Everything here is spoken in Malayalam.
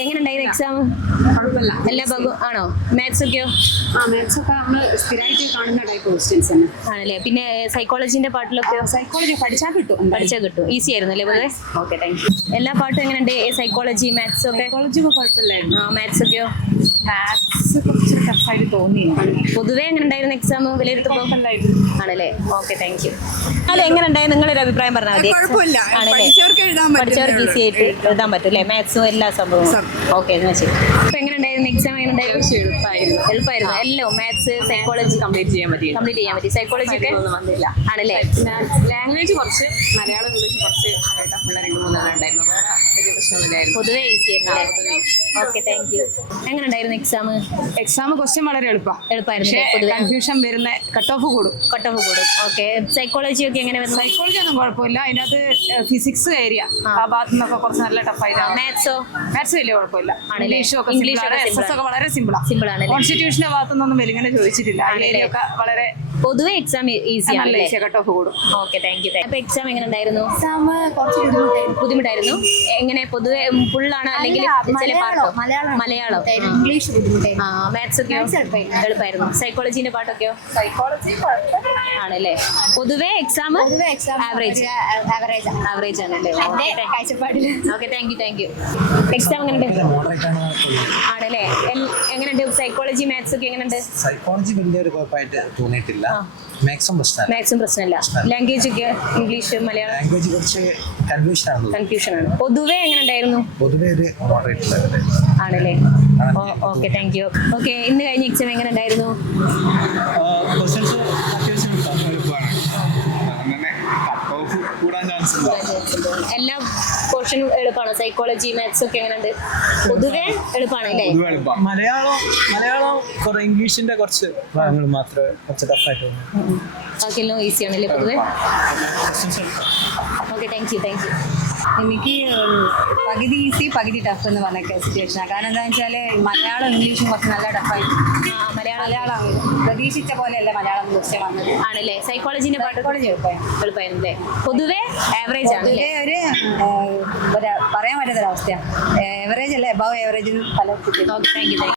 എങ്ങനെ ഉണ്ടായിരുന്നു എക്സാം? കുഴപ്പമില്ല. എല്ലാ ഭാഗവും ആണോ? മാത്സ് ഒക്കെയോ? മാത്സ് ഒക്കെ നമ്മൾ സ്ഥിരമായിട്ട് കാണുന്ന ടൈപ്പ് ക്വസ്റ്റ്യൻസ് തന്നെ. ആണല്ലേ. പിന്നെ സൈക്കോളജിന്റെ പാട്ടിലൊക്കെ സൈക്കോളജി പഠിച്ചാൽ കിട്ടും. പഠിച്ചാൽ കിട്ടും. ഈസി ആയിരുന്നു അല്ലേ പൊതുവെ? Okay, thank U. എല്ലാ പാട്ടും എങ്ങനെയുണ്ട്? സൈക്കോളജി, മാത്സ് ഒക്കെ? സൈക്കോളജി ഒക്കെ കുഴപ്പമില്ലായിരുന്നു. മാത്സ് ഒക്കെയോ? മാത്സ് കുറച്ച് ടഫായിട്ട് തോന്നി. പൊതുവെ എങ്ങനെ ഉണ്ടായിരുന്നു എക്സാം വിലയിരുത്തുമ്പോൾ? കുഴപ്പമില്ലായിരുന്നു. ആണല്ലേ. Okay, thank U. അല്ല, എങ്ങനെ ഉണ്ടായിരുന്നു നിങ്ങളൊരു അഭിപ്രായം പറഞ്ഞാൽ മതി. കുഴപ്പമില്ല. ആണല്ലേ. പഠിച്ചവർക്ക് ഈസി ആയിട്ട് എഴുതാൻ പറ്റും അല്ലേ? മാത്സും എല്ലാ സംഭവവും. ഓക്കെ, എന്നാ ശരി. അപ്പൊ എങ്ങനെ ഉണ്ടായിരുന്നു എക്സാം? എങ്ങനെ ഉണ്ടായിരുന്നു? എളുപ്പമായിരുന്നു. എല്ലാം മാത്സ്, സൈക്കോളജി കംപ്ലീറ്റ് ചെയ്യാൻ പറ്റി. സൈക്കോളജി ഒക്കെ വന്നില്ല. ആണല്ലേ. ലാംഗ്വേജ് കുറച്ച് മലയാളം ഇംഗ്ലീഷ് കുറച്ച് ടഫുള്ള 2-3 ഉണ്ടായിരുന്നു. വേറെ വലിയ പ്രശ്നമൊന്നുമില്ലായിരുന്നു. പൊതുവെ ഈസി ആയിരുന്നു. Okay, thank U. എങ്ങനെ ഉണ്ടായിരുന്നു എക്സാം? എക്സാം ക്വസ്റ്റ്യൻ വളരെ എളുപ്പമായിരുന്നു. കൺഫ്യൂഷൻ വരുന്ന കട്ട് ഓഫ് കൂടും. ഓക്കെ. സൈക്കോളജി ഒക്കെ എങ്ങനെ വരുന്നു? സൈക്കോളജി ഒന്നും കുഴപ്പമില്ല. അതിനകത്ത് ഫിസിക്സ് ഏരിയ ആ ഭാഗത്തു നിന്നൊക്കെ കുറച്ച് നല്ല ടഫായിട്ടാണ്. മാത്സ് വലിയ കുഴപ്പമില്ല. ഇംഗ്ലീഷും ഒക്കെ വളരെ സിമ്പിൾ ആണ്. കോൺസ്റ്റിറ്റ്യൂഷന്റെ ഭാഗത്തുനിന്നൊന്നും വലിങ്ങനെ ചോദിച്ചിട്ടില്ല. അതിലൊക്കെ വളരെ പൊതുവെ എക്സാം ഈസി ആണ്. കട്ട് ഓഫ് കൂടും. Okay, thank U. അപ്പൊ എക്സാം എങ്ങനെ ഉണ്ടായിരുന്നു? എക്സാം കുറച്ച് ബുദ്ധിമുട്ടായിരുന്നു. എങ്ങനെ പൊതുവെ ഫുള്ളാണ് അല്ലെങ്കിൽ ചില പാട്ടോ? മലയാളം. ഇംഗ്ലീഷ് ബുദ്ധിമുട്ടായിരുന്നു. മാത്സ് ഒക്കെ എളുപ്പമായിരുന്നു. സൈക്കോളജിന്റെ പാട്ടൊക്കെയോ? സൈക്കോളജി ആണല്ലേ. പൊതുവെ എക്സാം ആവറേജ് ആണല്ലേ. കാഴ്ചപ്പാടില്. Okay, thank you. എക്സാം എങ്ങനെയുണ്ട്? ആണല്ലേ. എങ്ങനെയുണ്ട് സൈക്കോളജി, മാത്സ് ഒക്കെ എങ്ങനെയുണ്ട്? സൈക്കോളജി വലിയൊരു കുഴപ്പമായിട്ട് തോന്നിയിട്ടില്ല. മാക്സും പ്രശ്നമില്ല. ലാംഗ്വേജ് ഒക്കെ ഇംഗ്ലീഷ്, മലയാളം? ലാംഗ്വേജ് കുറച്ച് കൺഫ്യൂഷൻ ആണ്. പൊതുവെ എങ്ങനെ ഉണ്ടായിരുന്നു? പൊതുവെ ഒരു മോഡറേറ്റ് ലെവൽ ആണല്ലേ. Okay, thank U. ഓക്കെ, ഇന്ന് കഴിഞ്ഞ എക്സാം എങ്ങനെ ഉണ്ടായിരുന്നു? എല്ലാ പോർഷനും എളുപ്പമാണ്. സൈക്കോളജി, മാത്സ് ഒക്കെ എങ്ങനെയുണ്ട്? പൊതുവെ എളുപ്പമാണ് അല്ലേ? മലയാളം കുറെ ഇംഗ്ലീഷിന്റെ കുറച്ച് ഭാഗങ്ങൾ മാത്രമേ കുറച്ച് ടഫായിട്ട് തോന്നുന്നു. ബാക്കിയെല്ലാം ഈസി ആണല്ലേ പൊതുവെ? Okay, thank U. എനിക്ക് പകുതി ഈസി പകുതി ടഫ് എന്ന് പറഞ്ഞ സിറ്റുവേഷനാണ്. കാരണം എന്താണെന്ന് വെച്ചാൽ മലയാളം ഇംഗ്ലീഷും കുറച്ച് നല്ല ടഫായിട്ട്. മലയാളം പ്രതീക്ഷിച്ച പോലെയല്ല മലയാളം ക്വസ്റ്റ്യൻ വന്നത്. ആണല്ലേ. സൈക്കോളജിന്റെ പാട്ട് എളുപ്പമായിരുന്നു അല്ലേ? പൊതുവെ ആവറേജ് ആണ്. പൊതുവെ ഒരു പറയാൻ പറ്റാത്തൊരവസ്ഥയാണ്. എവറേജ് അല്ലേ, എബവ് എവറേജ് പല. Okay, thank U.